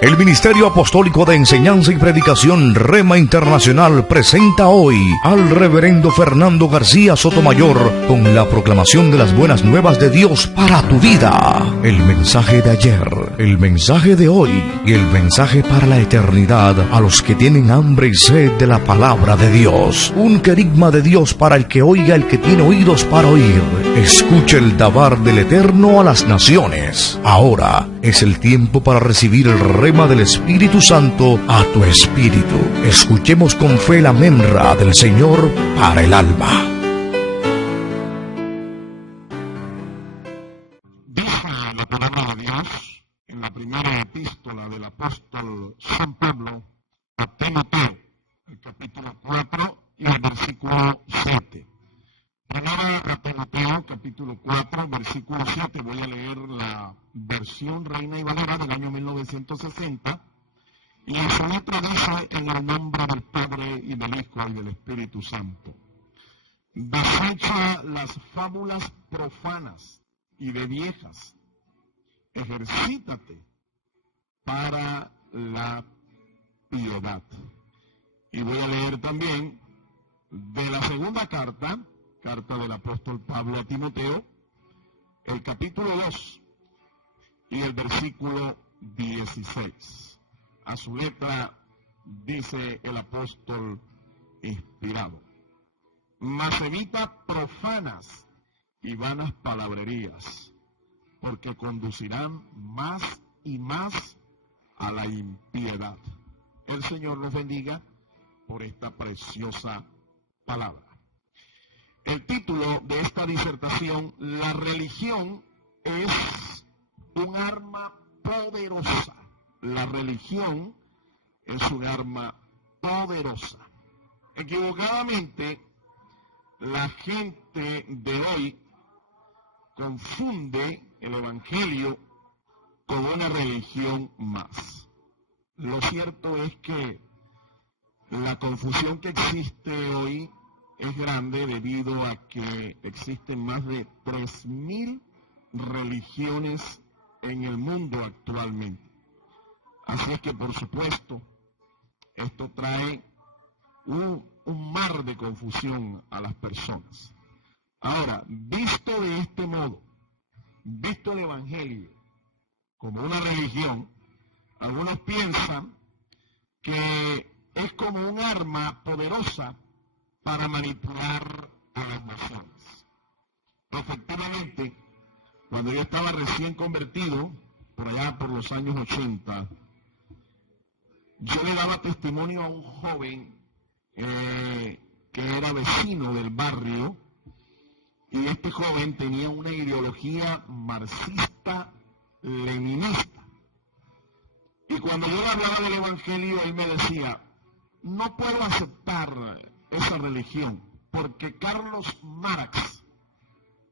El Ministerio Apostólico de Enseñanza y Predicación Rema Internacional presenta hoy al Reverendo Fernando García Sotomayor con la proclamación de las buenas nuevas de Dios para tu vida. El mensaje de ayer, el mensaje de hoy y el mensaje para la eternidad a los que tienen hambre y sed de la palabra de Dios. Un querigma de Dios para el que oiga, el que tiene oídos para oír. Escuche el dabar del Eterno a las naciones. Ahora es el tiempo para recibir el rema del Espíritu Santo a tu espíritu. Escuchemos con fe la memra del Señor para el alma. Dice la palabra de Dios en la primera epístola del apóstol San Pablo a Timoteo, el capítulo 4 y el versículo 7. Primera a Timoteo, capítulo 4, versículo 7. Voy a leer la versión Reina y Valera del año 1960. Y en su letra dice: en el nombre del Padre, y del Hijo, y del Espíritu Santo. Desecha las fábulas profanas y de viejas. Ejercítate para la piedad. Y voy a leer también de la segunda carta del apóstol Pablo a Timoteo, el capítulo 2 y el versículo 16. A su letra dice el apóstol inspirado: mas evita profanas y vanas palabrerías, porque conducirán más y más a la impiedad. El Señor nos bendiga por esta preciosa palabra. El título de esta disertación: la religión es un arma poderosa. La religión es un arma poderosa. Equivocadamente, la gente de hoy confunde el Evangelio con una religión más. Lo cierto es que la confusión que existe hoy es grande debido a que existen más de 3.000 religiones en el mundo actualmente. Así es que, por supuesto, esto trae un mar de confusión a las personas. Ahora, visto de este modo, visto el Evangelio como una religión, algunos piensan que es como un arma poderosa para manipular a las naciones. Efectivamente, cuando yo estaba recién convertido, por allá por los años 80, yo le daba testimonio a un joven que era vecino del barrio, y este joven tenía una ideología marxista-leninista. Y cuando yo le hablaba del Evangelio, él me decía: no puedo aceptar esa religión, porque Carlos Marx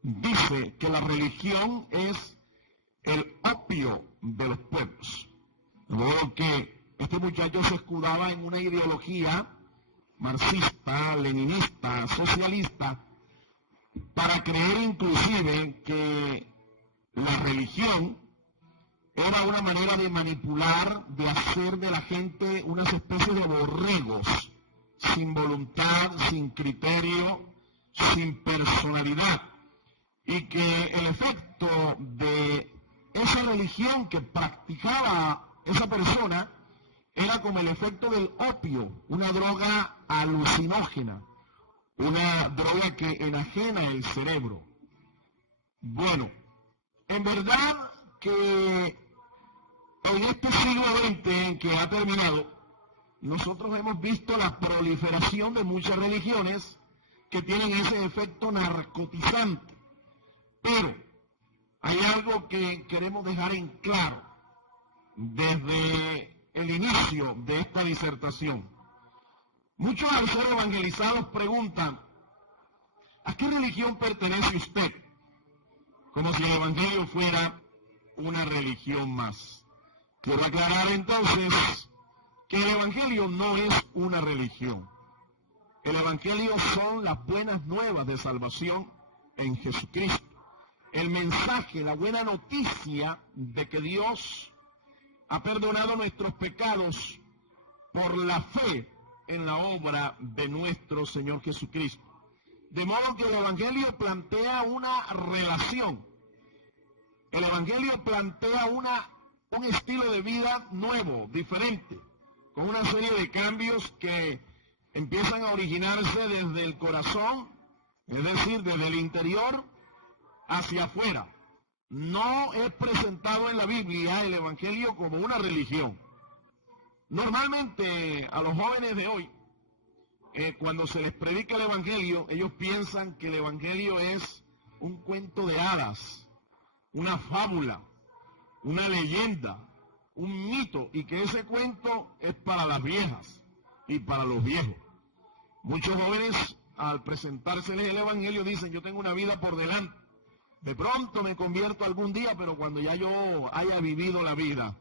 dice que la religión es el opio de los pueblos. De modo que este muchacho se escudaba en una ideología marxista, leninista, socialista, para creer inclusive que la religión era una manera de manipular, de hacer de la gente unas especies de borregos, sin voluntad, sin criterio, sin personalidad, y que el efecto de esa religión que practicaba esa persona era como el efecto del opio, una droga alucinógena, una droga que enajena el cerebro. Bueno, en verdad que en este siglo XX que ha terminado, nosotros hemos visto la proliferación de muchas religiones que tienen ese efecto narcotizante. Pero hay algo que queremos dejar en claro desde el inicio de esta disertación. Muchos al ser evangelizados preguntan: ¿a qué religión pertenece usted? Como si el Evangelio fuera una religión más. Quiero aclarar entonces que el Evangelio no es una religión. El Evangelio son las buenas nuevas de salvación en Jesucristo. El mensaje, la buena noticia de que Dios ha perdonado nuestros pecados por la fe en la obra de nuestro Señor Jesucristo. De modo que el Evangelio plantea una relación. El Evangelio plantea un estilo de vida nuevo, diferente, con una serie de cambios que empiezan a originarse desde el corazón, es decir, desde el interior hacia afuera. No es presentado en la Biblia el Evangelio como una religión. Normalmente a los jóvenes de hoy, cuando se les predica el Evangelio, ellos piensan que el Evangelio es un cuento de hadas, una fábula, una leyenda, un mito, y que ese cuento es para las viejas y para los viejos. Muchos jóvenes, al presentárseles el Evangelio, dicen: yo tengo una vida por delante. De pronto me convierto algún día, pero cuando ya yo haya vivido la vida.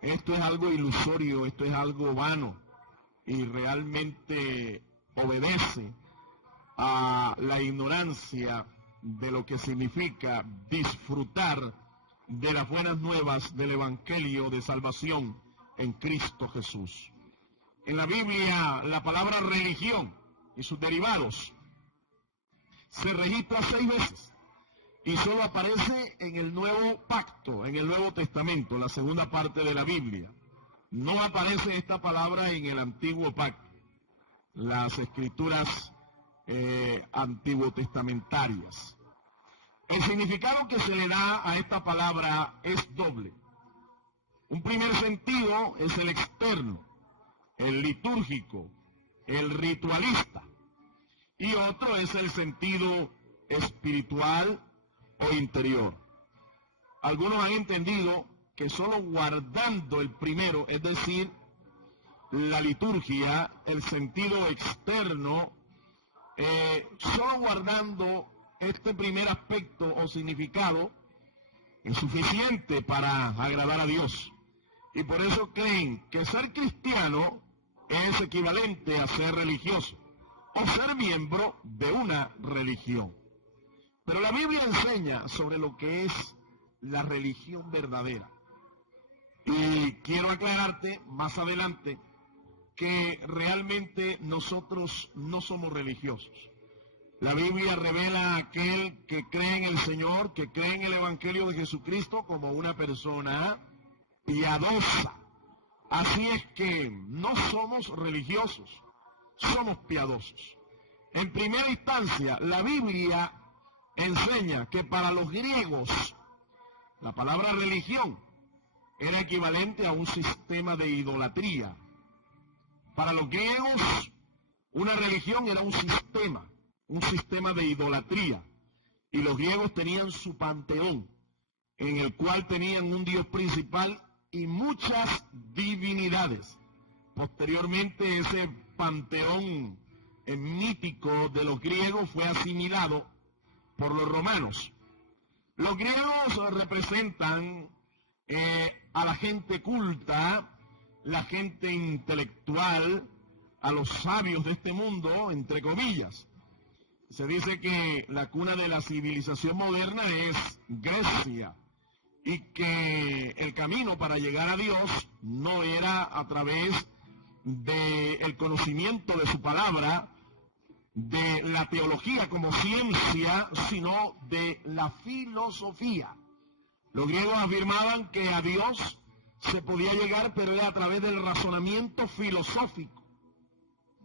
Esto es algo ilusorio, esto es algo vano, y realmente obedece a la ignorancia de lo que significa disfrutar de las buenas nuevas del Evangelio de salvación en Cristo Jesús. En la Biblia, la palabra religión y sus derivados se registra 6 veces. Y solo aparece en el Nuevo Pacto, en el Nuevo Testamento, la segunda parte de la Biblia. No aparece esta palabra en el Antiguo Pacto, las escrituras antiguo-testamentarias. El significado que se le da a esta palabra es doble. Un primer sentido es el externo, el litúrgico, el ritualista. Y otro es el sentido espiritual o interior. Algunos han entendido que solo guardando el primero, es decir, la liturgia, el sentido externo, solo guardando este primer aspecto o significado, es suficiente para agradar a Dios. Y por eso creen que ser cristiano es equivalente a ser religioso o ser miembro de una religión. Pero la Biblia enseña sobre lo que es la religión verdadera. Y quiero aclararte más adelante que realmente nosotros no somos religiosos. La Biblia revela a aquel que cree en el Señor, que cree en el Evangelio de Jesucristo, como una persona piadosa. Así es que no somos religiosos, somos piadosos. En primera instancia, la Biblia enseña que para los griegos la palabra religión era equivalente a un sistema de idolatría. Para los griegos, una religión era un sistema de idolatría. Y los griegos tenían su panteón, en el cual tenían un dios principal y muchas divinidades. Posteriormente, ese panteón mítico de los griegos fue asimilado por los romanos. Los griegos representan a la gente culta, la gente intelectual, a los sabios de este mundo, entre comillas. Se dice que la cuna de la civilización moderna es Grecia y que el camino para llegar a Dios no era a través del conocimiento de su palabra, de la teología como ciencia, sino de la filosofía. Los griegos afirmaban que a Dios se podía llegar, pero era a través del razonamiento filosófico.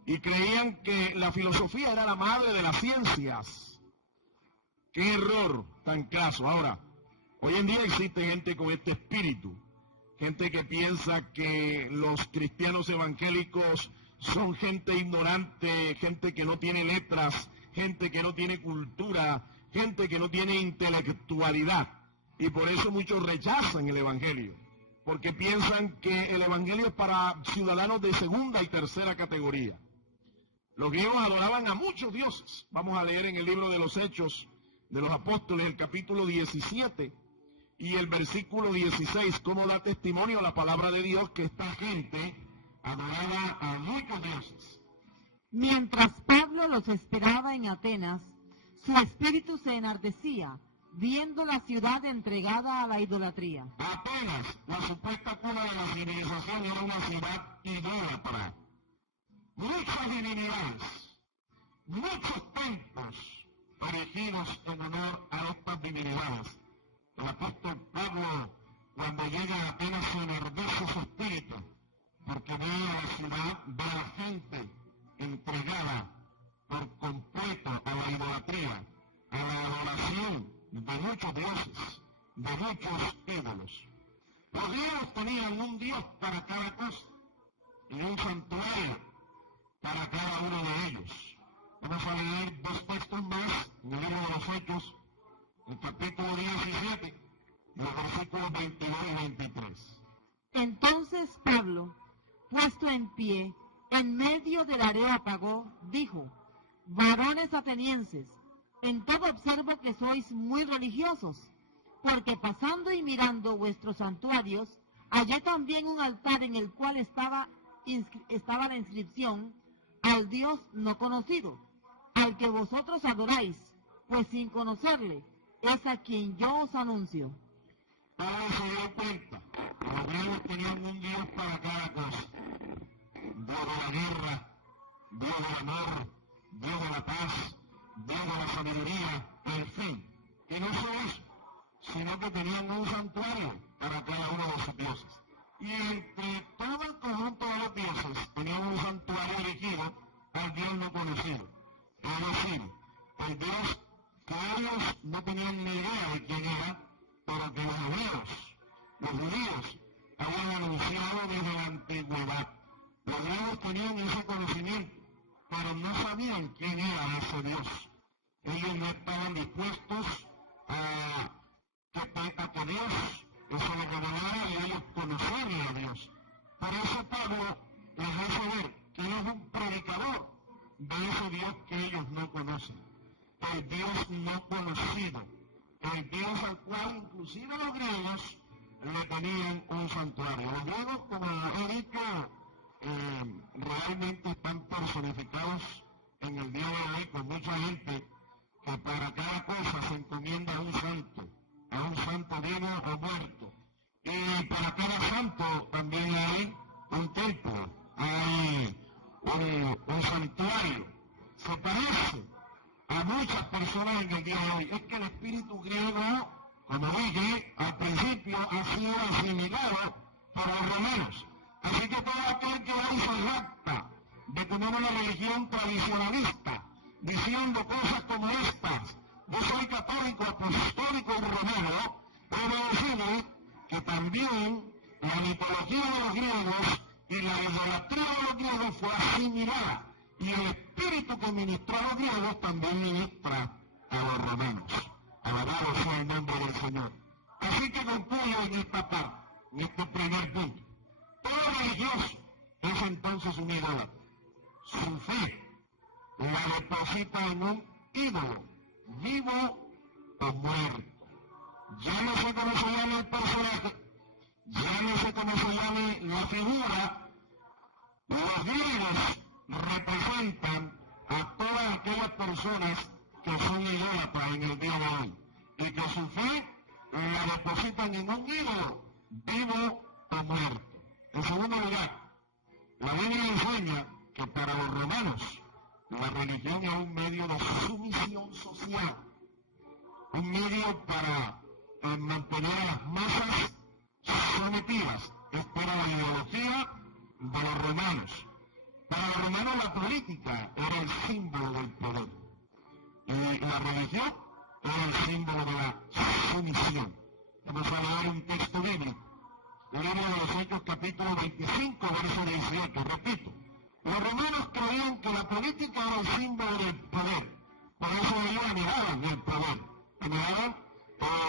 Y creían que la filosofía era la madre de las ciencias. ¡Qué error tan craso! Ahora, hoy en día existe gente con este espíritu. Gente que piensa que los cristianos evangélicos son gente ignorante, gente que no tiene letras, gente que no tiene cultura, gente que no tiene intelectualidad. Y por eso muchos rechazan el Evangelio, porque piensan que el Evangelio es para ciudadanos de segunda y tercera categoría. Los griegos adoraban a muchos dioses. Vamos a leer en el libro de los Hechos de los Apóstoles, el capítulo 17 y el versículo 16, cómo da testimonio a la palabra de Dios que esta gente adoraba a muchos dioses. Mientras Pablo los esperaba en Atenas, su espíritu se enardecía viendo la ciudad entregada a la idolatría. Atenas, la supuesta cuna de la civilización, era una ciudad idólatra. Muchas divinidades, muchos templos erigidos en honor a estas divinidades. El apóstol Pablo, cuando llega a Atenas, se enardece su espíritu, porque ve a la ciudad, ve a la gente entregada por completo a la idolatría, a la adoración de muchos dioses, de muchos ídolos. Los griegos tenían un dios para cada cosa y un santuario para cada uno de ellos. Vamos a leer dos textos más en el libro de los Hechos, el capítulo 17, los versículos 22 y 23. Entonces Pablo, puesto en pie, en medio del Areópago, dijo: varones atenienses, en todo observo que sois muy religiosos, porque pasando y mirando vuestros santuarios, hallé también un altar en el cual estaba la inscripción: al Dios no conocido, al que vosotros adoráis, pues sin conocerle, es a quien yo os anuncio. Pablo se dio cuenta que los griegos tenían un Dios para cada cosa: Dios de la guerra, Dios del amor, Dios de la paz, Dios de la sabiduría, en fin. Y no solo eso, sino que tenían un santuario para cada uno de sus dioses. Y entre todo el conjunto de los dioses tenían un santuario elegido al Dios no conocido. Es decir, el Dios que ellos no tenían ni idea de quién era, pero que los hebreos, los judíos, habían anunciado desde la antigüedad. Los griegos tenían ese conocimiento, pero no sabían quién era ese Dios. Ellos no estaban dispuestos a que Dios se le revelara y a ellos conocerle a Dios. Por eso Pablo les hace ver que él es un predicador de ese Dios que ellos no conocen, el Dios no conocido, el Dios al cual inclusive los griegos le tenían un santuario. Los griegos, como he dicho, realmente están personificados en el día de hoy con mucha gente que para cada cosa se encomienda a un santo vivo o muerto. Y para cada santo también hay un templo, hay un santuario. Se parece a muchas personas en el día de hoy. Es que el espíritu griego, como dije al principio, ha sido asimilado por los romanos. Así que todo aquel que hoy se jacta de tener una religión tradicionalista, diciendo cosas como estas: yo soy católico, apostólico y romano, puedo decirle que también la mitología de los griegos y la idolatría de los griegos fue asimilada, y el espíritu que ministró a los griegos también ministra a los romanos. Alabado sea el nombre del Señor. Así que concluyo en esta parte, en este primer punto. Todo religioso es entonces un ídolo. Su fe la deposita en un ídolo, vivo o muerto. Llámese como se llame el personaje, llámese como se llame la figura, los griegos representan a todas aquellas personas que son idólatras en el día de hoy y que su fe la depositan en un ídolo, vivo o muerto. En segundo lugar, la Biblia enseña que para los romanos la religión es un medio de sumisión social, un medio para mantener a las masas sometidas. Esta era la ideología de los romanos. Para los romanos la política era el símbolo del poder y la religión era el símbolo de la sumisión. Vamos a leer un texto bíblico. El libro de los Hechos, capítulo 25, verso 18. Repito, los romanos creían que la política era el símbolo del poder. Por eso ellos anhelaban el poder, anhelaban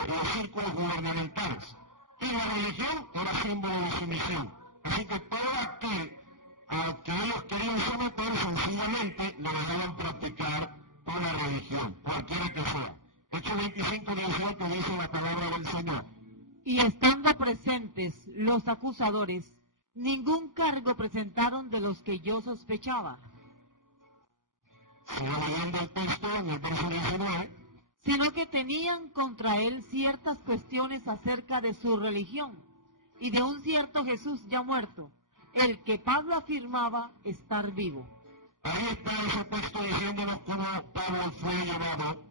los círculos gubernamentales. Y la religión era símbolo de sumisión. Así que todo aquel a que ellos querían someter, sencillamente lo dejaban practicar una religión, cualquiera que sea. Hechos 25, 18 dice la palabra del Señor. Y estando presentes los acusadores, ningún cargo presentaron de los que yo sospechaba. Sigo leyendo el texto en el verso 19. sino que tenían contra él ciertas cuestiones acerca de su religión y de un cierto Jesús ya muerto, el que Pablo afirmaba estar vivo. Ahí está ese texto diciéndonos cómo Pablo fue llevado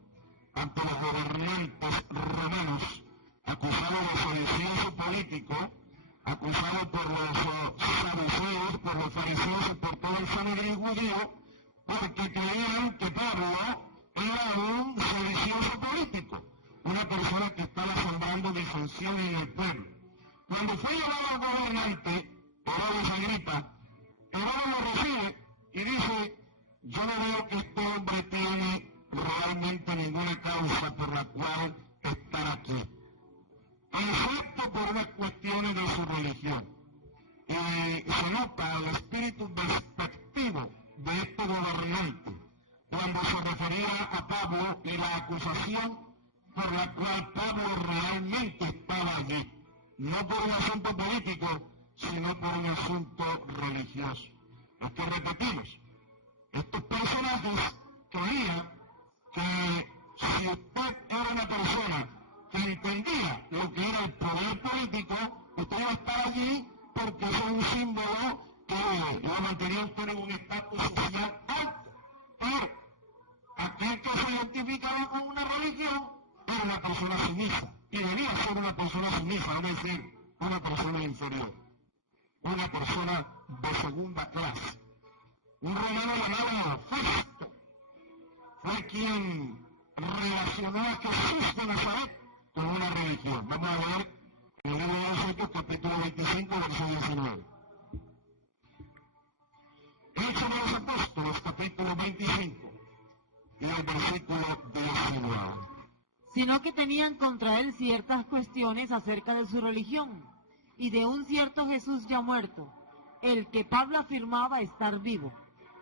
ante los gobernantes romanos, acusado de sedicioso político, acusado por los saduceos, por los fariseos y por todo el Sanedrín judío, porque creían que Pablo era un sedicioso político, una persona que estaba sembrando disensión en el pueblo. Cuando fue llevado al gobernante, Herodes Agripa, Herodes lo recibe y dice: yo no veo que este hombre tiene realmente ninguna causa por la cual estar aquí, excepto por unas cuestiones de su religión. Y se nota el espíritu despectivo de este gobernante cuando se refería a Pablo y la acusación por la cual Pablo realmente estaba allí, no por un asunto político, sino por un asunto religioso. Es que repetimos, estos personajes creían que si usted era una persona que entendía lo que era el poder político, usted iba a estar allí porque es un símbolo que lo mantenía usted en un estatus social alto. Pero aquel que se identificaba con una religión era una persona sumisa, y debía ser una persona sumisa, no decir una persona inferior, una persona de segunda clase. Un romano llamado Festo fue quien relacionó a Jesús de Nazaret con una religión. Vamos a ver en el libro de los Hechos, capítulo 25, verso 19. Hechos de los Apóstoles, capítulo 25, y el versículo 19. Sino que tenían contra él ciertas cuestiones acerca de su religión y de un cierto Jesús ya muerto, el que Pablo afirmaba estar vivo.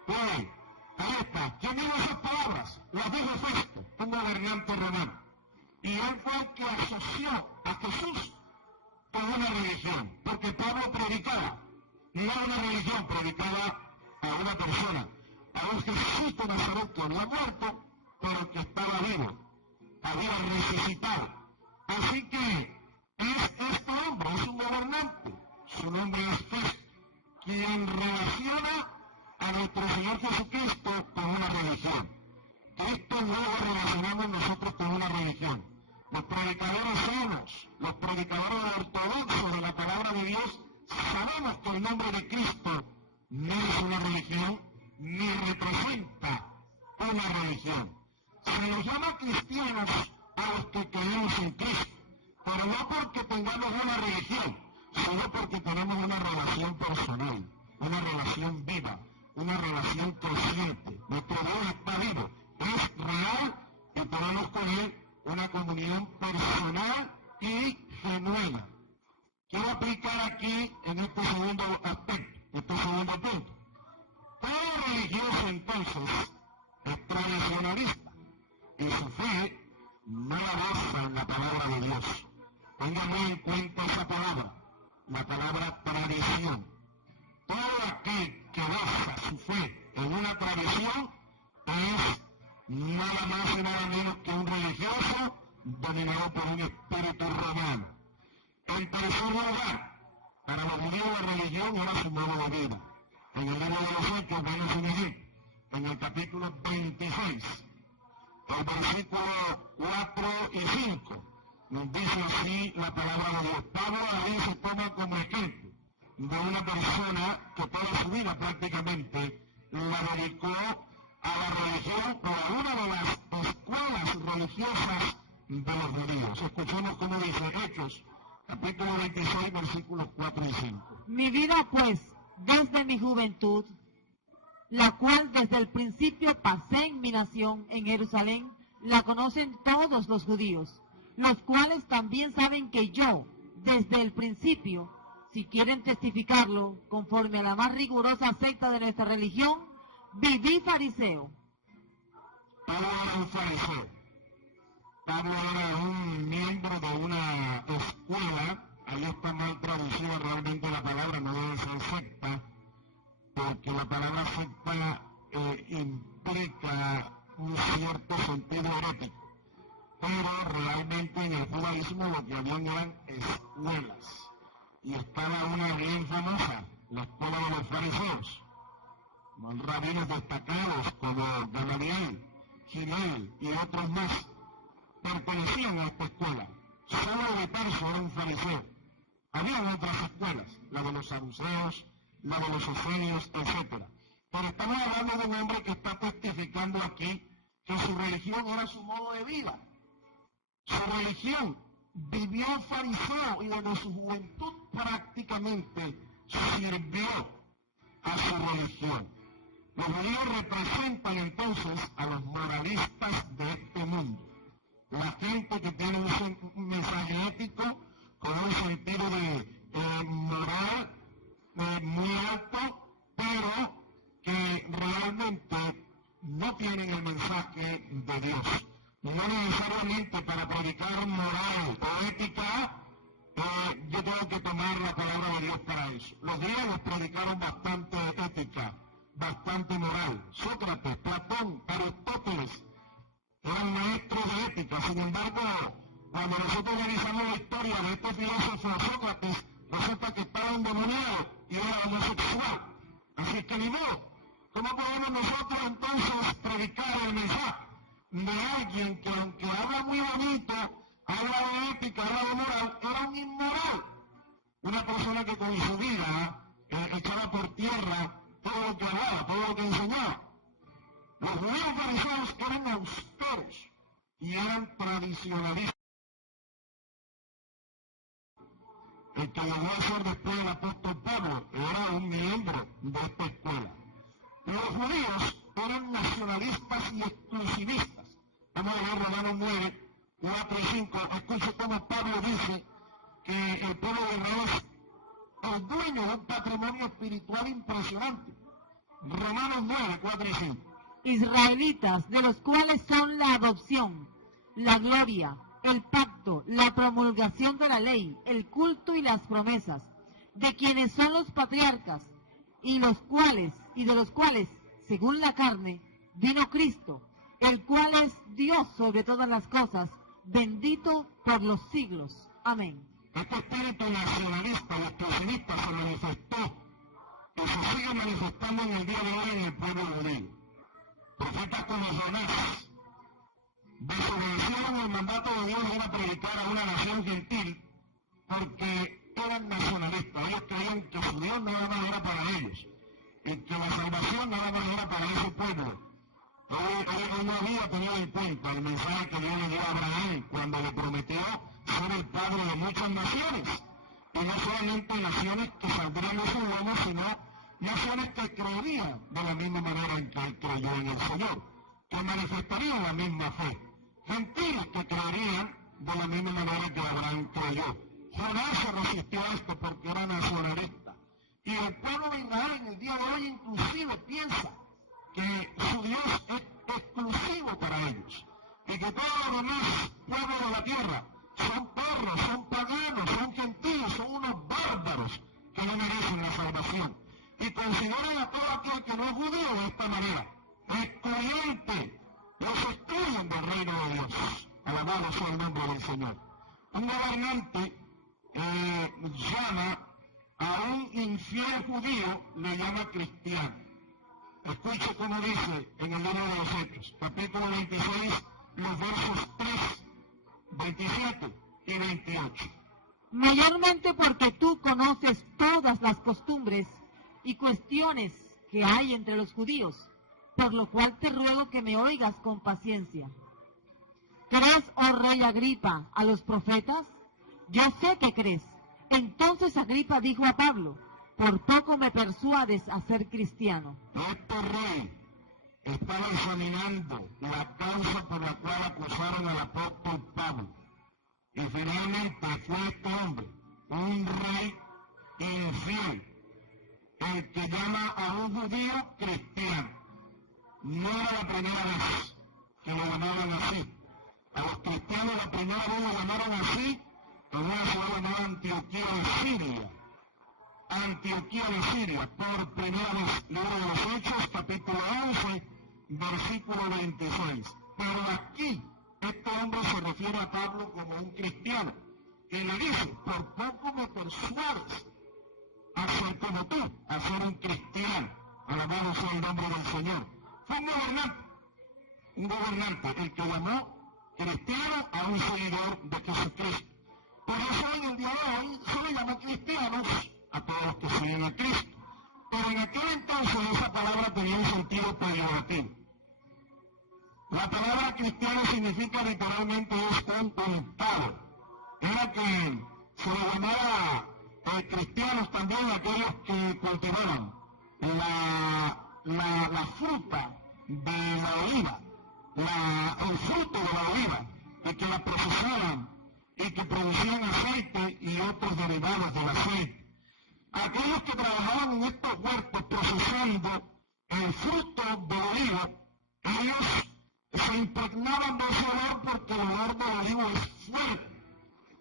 Bien, ahí está. ¿Quién dijo esas palabras? Las dijo Festo, un gobernante romano. Y él fue el que asoció a Jesús con una religión, porque Pablo predicaba, no una religión, predicaba a una persona, a un Jesús de Nazaret que había muerto, pero que estaba vivo, había resucitado. Así que es este hombre, es un gobernante, su nombre es Festo, quien relaciona a nuestro Señor Jesucristo con una religión. Esto luego relacionamos nosotros con una religión. Los predicadores sanos, los predicadores ortodoxos de la palabra de Dios, sabemos que el nombre de Cristo no es una religión, ni representa una religión. Se nos llama cristianos a los que creemos en Cristo, pero no porque tengamos una religión, sino porque tenemos una relación personal, una relación viva, una relación consciente. Nuestro Dios está vivo, es real y tenemos con Él una comunión personal y genuina. Quiero aplicar aquí en este segundo aspecto, este segundo punto. Todo religioso entonces es tradicionalista y su fe no la basa en la palabra de Dios. Tenga muy en cuenta esa palabra, la palabra tradición. Todo aquel que basa su fe en una tradición es nada más y nada menos que un religioso dominado por un espíritu romano. En tercer lugar, para los judíos la religión era su modo de vida. En el libro de los Hechos, vamos a leer, en el capítulo 26, el versículo 4 y 5, nos dice así la palabra de Dios. Pablo ahí se toma como ejemplo de una persona que toda su vida prácticamente la dedicó a la religión o a una de las escuelas religiosas de los judíos. Escuchemos cómo dice Hechos, capítulo 26, versículos 4 y 5. Mi vida, pues, desde mi juventud, la cual desde el principio pasé en mi nación, en Jerusalén, la conocen todos los judíos, los cuales también saben que yo, desde el principio, si quieren testificarlo, conforme a la más rigurosa secta de nuestra religión, viví fariseo. Pablo era un fariseo. Pablo era un miembro de una escuela. Ahí está mal traducida realmente la palabra, no debe ser secta, porque la palabra secta implica un cierto sentido herético. y estaba una bien famosa, la escuela de los fariseos, con rabinos destacados como Gamaliel, Gilel y otros más, pertenecían a esta escuela. Saulo de Tarso era un fariseo. Había otras escuelas, la de los saduceos, la de los esenios, etc. Pero estamos hablando de un hombre que está testificando aquí que su religión era su modo de vida. Su religión, vivió el fariseo y desde su juventud prácticamente sirvió a su religión. Los judíos representan entonces a los moralistas de este mundo. La gente que tiene un mensaje ético con un sentido de moral muy alto, pero que realmente no tienen el mensaje de Dios. No necesariamente para predicar moral o ética, yo tengo que tomar la palabra de Dios para eso. Los griegos predicaron bastante ética, bastante moral. Sócrates, Platón, Aristóteles eran maestros de ética. Sin embargo, cuando nosotros revisamos la historia de este filósofo Sócrates, resulta que estaba endemoniado y era homosexual. Así es que ni modo. ¿Cómo podemos nosotros entonces predicar el mensaje de alguien que, aunque habla muy bonito, habla de ética, habla de moral, era un inmoral? Una persona que con su vida echaba por tierra todo lo que hablaba, todo lo que enseñaba. Los judíos fariseos eran austeros y eran tradicionalistas. El que llegó a ser después del apóstol Pablo era un miembro de esta escuela. Los judíos eran nacionalistas y exclusivistas. Vamos a leer Romanos 9, 4 y 5. Escuche cómo Pablo dice que el pueblo de Israel es el dueño de un patrimonio espiritual impresionante. Romanos 9, 4 y 5. Israelitas, de los cuales son la adopción, la gloria, el pacto, la promulgación de la ley, el culto y las promesas, de quienes son los patriarcas, y de los cuales, según la carne, vino Cristo, el cual es Dios sobre todas las cosas, bendito por los siglos. Amén. Este espíritu nacionalista y exclusivista se manifestó y se sigue manifestando en el día de hoy en el pueblo judío. Profetas como Jonás desobedecieron el mandato de Dios de ir a predicar a una nación gentil porque eran nacionalistas. Ellos creían que su Dios nada más era para ellos y que la salvación nada más era para ese pueblo. Él no había tenido en cuenta el mensaje que Dios le dio a Abraham cuando le prometió ser el padre de muchas naciones. Y no solamente naciones que saldrían de su lomo, sino naciones que creerían de la misma manera en que él creyó en el Señor, que manifestarían la misma fe. Gentiles que creerían de la misma manera que Abraham creyó. Jonás se resistió a esto porque era nacionalista. Y el pueblo de Israel en el día de hoy inclusive piensa que su Dios es exclusivo para ellos y que todos los demás pueblos de la tierra son perros, son paganos, son gentiles, son unos bárbaros que no merecen la salvación. Y consideran a todo aquel que no es judío de esta manera, excluyente, los excluyen del reino de Dios. Alabado sea el nombre del Señor. Un gobernante llama a un infiel judío, le llama cristiano. Escuche cómo dice en el libro de los Hechos, capítulo 26, los versos 3, 27 y 28. Mayormente porque tú conoces todas las costumbres y cuestiones que hay entre los judíos, por lo cual te ruego que me oigas con paciencia. ¿Crees, oh rey Agripa, a los profetas? Yo sé que crees. Entonces Agripa dijo a Pablo, por poco me persuades a ser cristiano. Este rey estaba examinando la causa por la cual acusaron al apóstol Pablo. Y finalmente fue este hombre, un rey infiel, el que llama a un judío cristiano. No era la primera vez que lo llamaban así. A los cristianos la primera vez lo llamaron así en una ciudad llamada Antioquía de Siria. Antioquía de Siria, por primera vez. Libro de los Hechos, capítulo 11, versículo 26. Pero aquí, este hombre se refiere a Pablo como un cristiano. Y le dice, por poco me persuades a ser como tú, a ser un cristiano. Alabado sea el nombre del Señor. Fue un gobernante, el que llamó cristiano a un seguidor de Jesucristo. Por eso en el día de hoy se le llama cristianos a todos los que siguen a Cristo. Pero en aquel entonces esa palabra tenía un sentido peyorativo. La palabra cristiano significa literalmente es un conectado. Era que se le llamaba cristianos también aquellos que cultivaban la fruta de la oliva, el fruto de la oliva, y que la procesaban y que producían aceite y otros derivados del aceite. Aquellos que trabajaban en estos huertos procesando el fruto de la oliva, ellos se impregnaban de ese olor porque el olor del olivo es fuerte.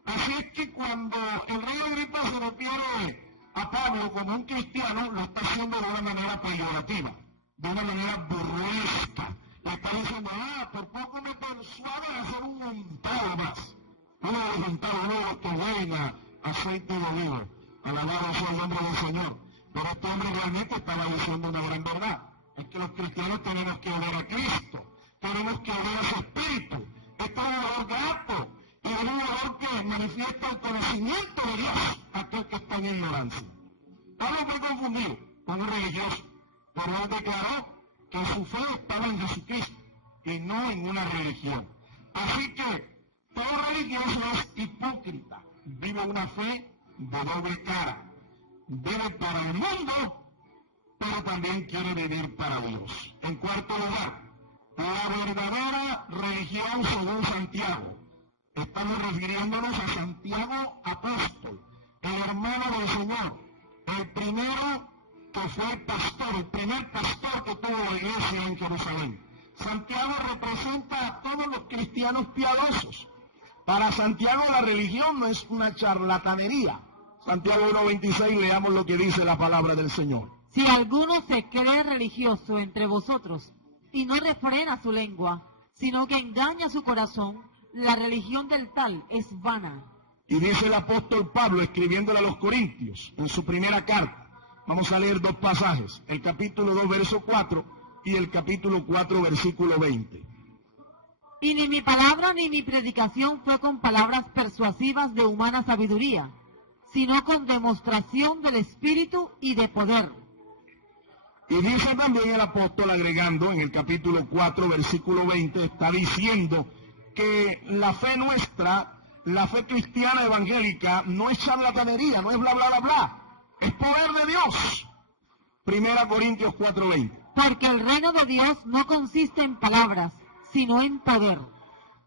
Así es que cuando el rey Agripa se refiere a Pablo como un cristiano, lo está haciendo de una manera peyorativa, de una manera burlesca. Le está diciendo, por poco me persuade a hacer un montado más. Uno de los montados, uno de los que huelen aceite de olivo. Alabado sea el nombre del Señor. Pero este hombre realmente estaba diciendo una gran verdad. Es que los cristianos tenemos que oler a Cristo. Tenemos que oler a su Espíritu. Este es un olor grato. Y es un olor que manifiesta el conocimiento de Dios, aquel que está en ignorancia. Pablo fue confundido con un religioso, pero él declaró que su fe estaba en Jesucristo y no en una religión. Así que todo religioso es hipócrita, vive una fe de doble cara, vive para el mundo, pero también quiere vivir para Dios. En cuarto lugar, la verdadera religión según Santiago. Estamos refiriéndonos a Santiago apóstol, el hermano del Señor, el primero que fue pastor, el primer pastor que tuvo la iglesia en Jerusalén. Santiago representa a todos los cristianos piadosos. Para Santiago la religión no es una charlatanería. Santiago 1:26, leamos lo que dice la palabra del Señor. Si alguno se cree religioso entre vosotros y no refrena su lengua, sino que engaña su corazón, la religión del tal es vana. Y dice el apóstol Pablo, escribiéndole a los Corintios, en su primera carta. Vamos a leer dos pasajes, el capítulo 2, verso 4 y el capítulo 4, versículo 20. Y ni mi palabra ni mi predicación fue con palabras persuasivas de humana sabiduría, sino con demostración del Espíritu y de poder. Y dice también el apóstol, agregando en el capítulo 4, versículo 20, está diciendo que la fe nuestra, la fe cristiana evangélica, no es charlatanería, no es bla, bla, bla, bla. Es poder de Dios. 1 Corintios 4:20. Porque el reino de Dios no consiste en palabras, sino en poder.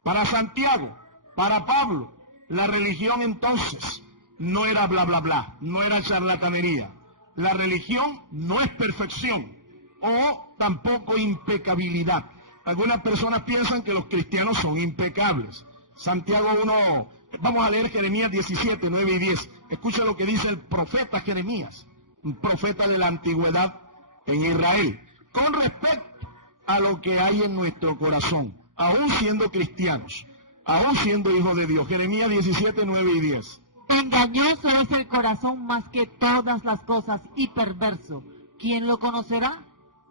Para Santiago, para Pablo, la religión entonces no era bla, bla, bla, no era charlatanería. La religión no es perfección o tampoco impecabilidad. Algunas personas piensan que los cristianos son impecables. Santiago 1, vamos a leer Jeremías 17, 9 y 10. Escucha lo que dice el profeta Jeremías, un profeta de la antigüedad en Israel, con respecto a lo que hay en nuestro corazón, aún siendo cristianos, aún siendo hijos de Dios. Jeremías 17, 9 y 10. Engañoso es el corazón más que todas las cosas y perverso. ¿Quién lo conocerá?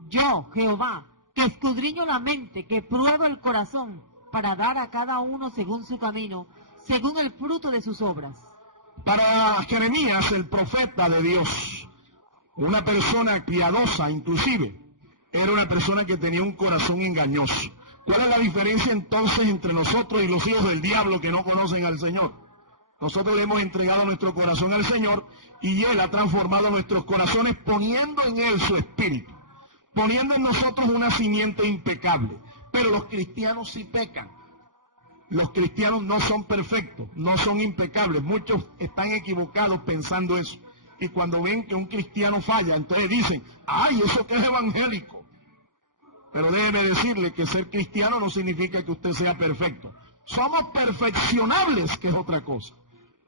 Yo, Jehová, que escudriño la mente, que pruebo el corazón, para dar a cada uno según su camino, según el fruto de sus obras. Para Jeremías, el profeta de Dios, una persona piadosa inclusive, era una persona que tenía un corazón engañoso. ¿Cuál es la diferencia entonces entre nosotros y los hijos del diablo que no conocen al Señor? Nosotros le hemos entregado nuestro corazón al Señor y Él ha transformado nuestros corazones poniendo en Él su espíritu, poniendo en nosotros una simiente impecable. Pero los cristianos sí pecan. Los cristianos no son perfectos, no son impecables. Muchos están equivocados pensando eso. Y cuando ven que un cristiano falla, entonces dicen, ¡ay, eso que es evangélico! Pero déjeme decirle que ser cristiano no significa que usted sea perfecto. Somos perfeccionables, que es otra cosa.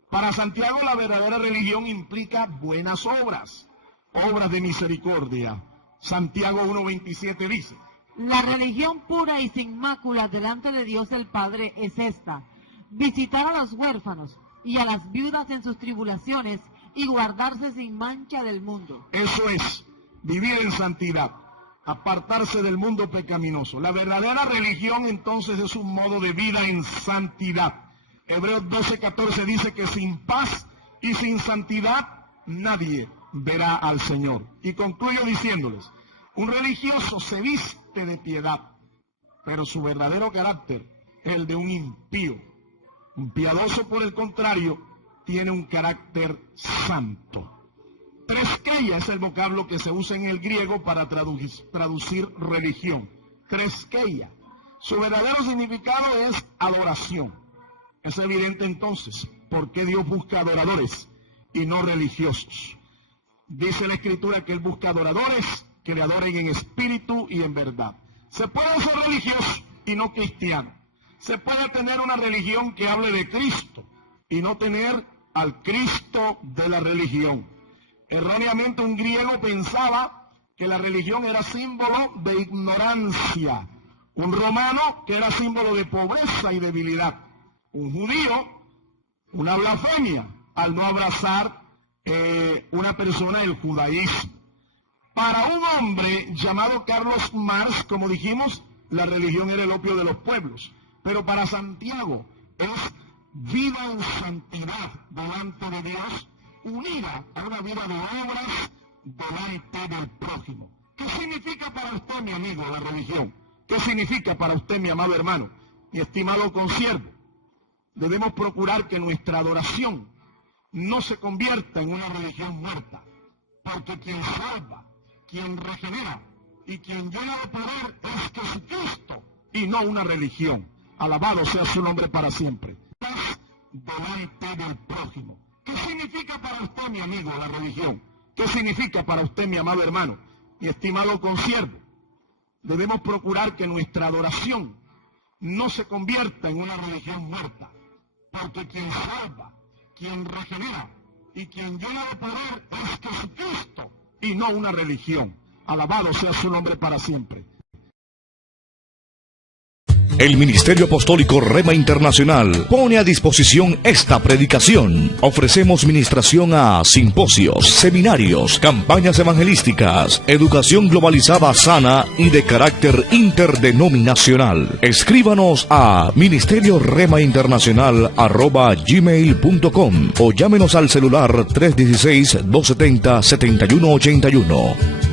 Para Santiago la verdadera religión implica buenas obras, obras de misericordia. Santiago 1:27 dice, La religión pura y sin mácula delante de Dios el Padre es esta: visitar a los huérfanos y a las viudas en sus tribulaciones, y guardarse sin mancha del mundo. Eso es, vivir en santidad, apartarse del mundo pecaminoso. La verdadera religión entonces es un modo de vida en santidad. Hebreos 12:14 dice que sin paz y sin santidad nadie verá al Señor. Y concluyo diciéndoles, un religioso se viste de piedad, pero su verdadero carácter es el de un impío. Un piadoso, por el contrario, tiene un carácter santo. Treskeia es el vocablo que se usa en el griego para traducir religión. Treskeia. Su verdadero significado es adoración. Es evidente entonces por qué Dios busca adoradores y no religiosos. Dice la Escritura que Él busca adoradores que le adoren en espíritu y en verdad. Se puede ser religioso y no cristiano. Se puede tener una religión que hable de Cristo y no tener al Cristo de la religión. Erróneamente un griego pensaba que la religión era símbolo de ignorancia. Un romano que era símbolo de pobreza y debilidad. Un judío, una blasfemia al no abrazar una persona el judaísmo. Para un hombre llamado Carlos Marx, como dijimos, la religión era el opio de los pueblos. Pero para Santiago es vida en santidad delante de Dios, unida a una vida de obras delante del prójimo. ¿Qué significa para usted, mi amigo, la religión? ¿Qué significa para usted, mi amado hermano, mi estimado consiervo? Debemos procurar que nuestra adoración no se convierta en una religión muerta, porque quien salva, quien regenera y quien llena de poder es Jesucristo y no una religión. Alabado sea su nombre para siempre. Delante del prójimo. ¿Qué significa para usted, mi amigo, la religión? ¿Qué significa para usted, mi amado hermano, mi estimado consiervo? Debemos procurar que nuestra adoración no se convierta en una religión muerta, porque quien salva, quien regenera y quien llena de poder es Jesucristo y no una religión. Alabado sea su nombre para siempre. El Ministerio Apostólico Rema Internacional pone a disposición esta predicación. Ofrecemos ministración a simposios, seminarios, campañas evangelísticas, educación globalizada sana y de carácter interdenominacional. Escríbanos a ministerioremainternacional@gmail.com o llámenos al celular 316-270-7181.